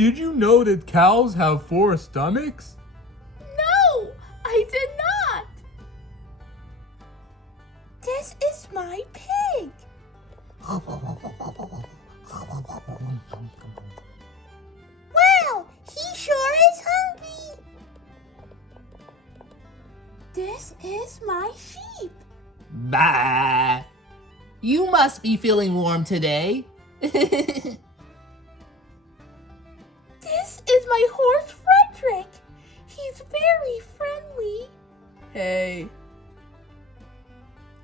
Did you know that cows have 4 stomachs? No, I did not. This is my pig. Wow, he sure is hungry. This is my sheep. Bah! You must be feeling warm today. This is my horse Frederick. He's very friendly. Hey.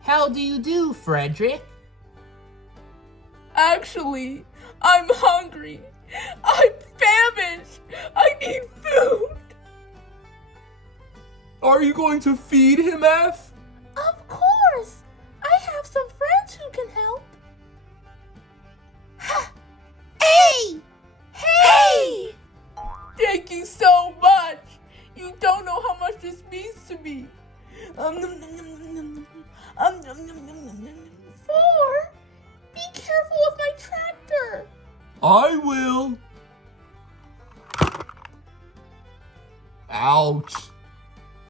How do you do, Frederick? Actually, I'm hungry. I'm famished. I need food. Are you going to feed him, F? Of course. I have some friends who can help. Hey! Hey! Thank you so much. You don't know how much this means to me. 4. Be careful with my tractor. I will. Ouch.